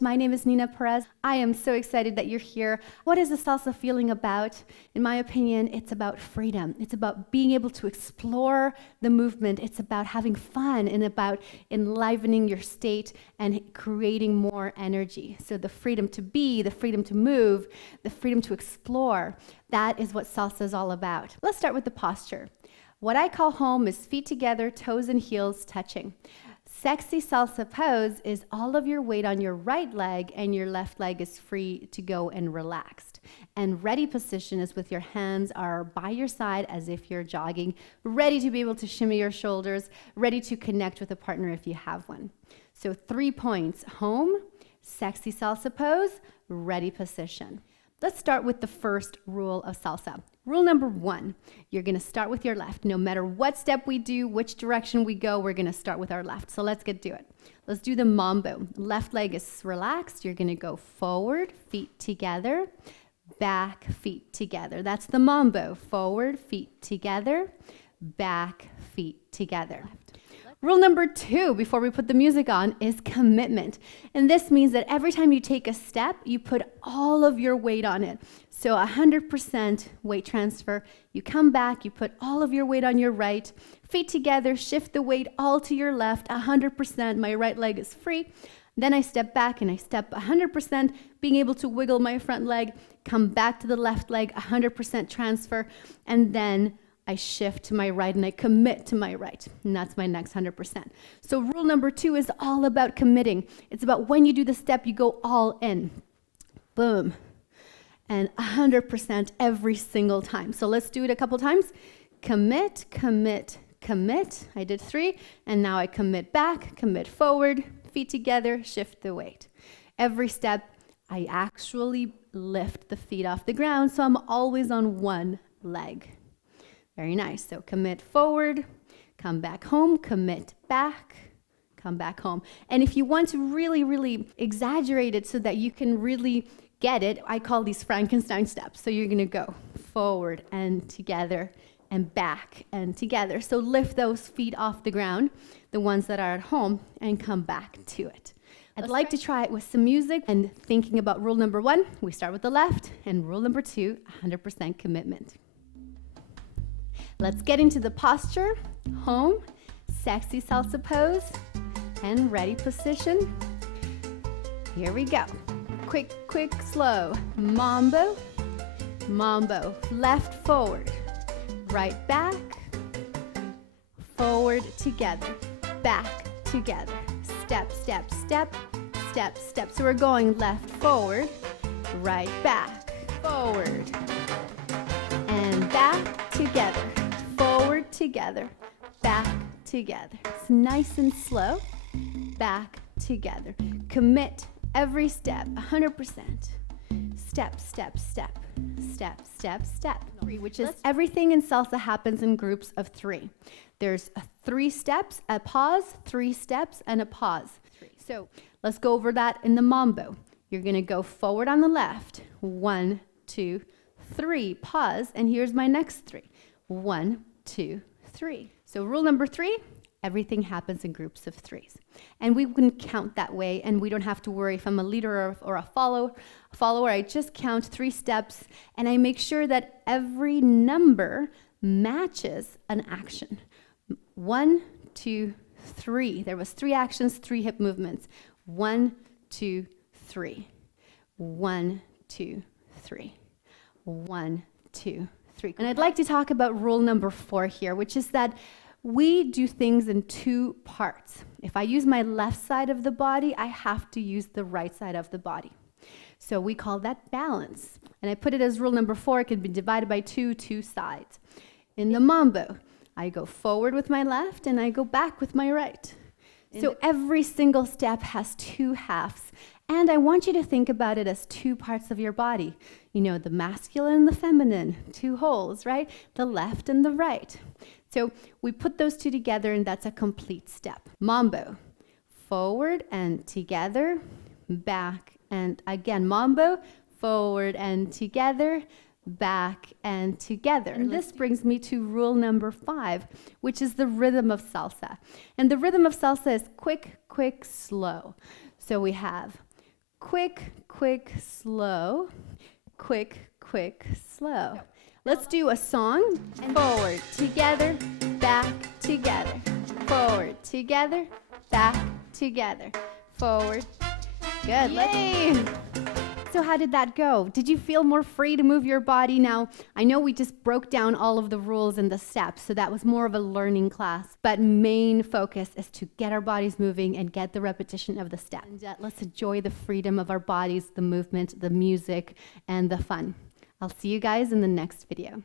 My name is Nina Perez. I am so excited that you're here. What is the salsa feeling about? In my opinion, it's about freedom. It's about being able to explore the movement. It's about having fun and about enlivening your state and creating more energy. So the freedom to be, the freedom to move, the freedom to explore, that is what salsa is all about. Let's start with the posture. What I call home is feet together, toes and heels touching. Sexy salsa pose is all of your weight on your right leg and your left leg is free to go and relaxed. And ready position is with your hands are by your side as if you're jogging, ready to be able to shimmy your shoulders, ready to connect with a partner if you have one. So 3 points: home, sexy salsa pose, ready position. Let's start with the first rule of salsa. Rule number 1, you're gonna start with your left. No matter what step we do, which direction we go, we're gonna start with our left. So let's get to it. Let's do the mambo. Left leg is relaxed. You're gonna go forward, feet together, back, feet together. That's the mambo. Forward, feet together, back, feet together. Rule number 2, before we put the music on, is commitment. And this means that every time you take a step, you put all of your weight on it. So 100% weight transfer. You come back, you put all of your weight on your right, feet together, shift the weight all to your left, 100%. My right leg is free. Then I step back and I step 100%, being able to wiggle my front leg, come back to the left leg, 100% transfer, and then I shift to my right and I commit to my right, and that's my next 100%. So rule number 2 is all about committing. It's about when you do the step, you go all in. Boom. And 100% every single time. So let's do it a couple times. Commit, commit, commit. I did 3, and now I commit back, commit forward, feet together, shift the weight. Every step, I actually lift the feet off the ground, so I'm always on one leg. Very nice. So commit forward, come back home, commit back, come back home. And if you want to really, really exaggerate it so that you can really get it, I call these Frankenstein steps. So you're going to go forward and together and back and together. So lift those feet off the ground, the ones that are at home, and come back to it. I'd like to try it with some music and thinking about rule number 1, we start with the left, and rule number 2, 100% commitment. Let's get into the posture, home, sexy salsa pose, and ready position. Here we go. Quick, quick, slow. Mambo, mambo. Left forward, right back, forward together, back together. Step, step, step, step, step. So we're going left forward, right back, forward, and back together. Forward together, back together. It's nice and slow. Back together. Commit every step, 100%. Step, step, step, step, step, step. 3, which is everything in salsa happens in groups of 3. There's 3 steps, a pause, 3 steps, and a pause. So let's go over that in the mambo. You're going to go forward on the left. 1, 2, 3. Pause, and here's my next 3. 1, 2, 3. So rule number 3, everything happens in groups of 3s. And we can count that way, and we don't have to worry if I'm a leader or a follower. I just count 3 steps, and I make sure that every number matches an action. 1, 2, 3. There was 3 actions, 3 hip movements. 1, 2, 3. 1, 2, 3. 1, 2, 3. And I'd like to talk about rule number 4 here, which is that we do things in 2 parts. If I use my left side of the body, I have to use the right side of the body. So we call that balance. And I put it as rule number 4. It can be divided by 2 sides. In the mambo, I go forward with my left and I go back with my right. So every single step has 2 halves. And I want you to think about it as 2 parts of your body. You know, the masculine and the feminine, 2 holes, right? The left and the right. So we put those 2 together, and that's a complete step. Mambo, forward and together, back and again. Mambo, forward and together, back and together. And this brings me to rule number 5, which is the rhythm of salsa. And the rhythm of salsa is quick, quick, slow. So we have quick, quick, slow, quick, quick, slow. Let's do a song. Forward, together, back, together. Forward, together, back, together. Forward. Good. Yay! So how did that go? Did you feel more free to move your body? Now, I know we just broke down all of the rules and the steps, so that was more of a learning class. But main focus is to get our bodies moving and get the repetition of the steps. And let's enjoy the freedom of our bodies, the movement, the music, and the fun. I'll see you guys in the next video.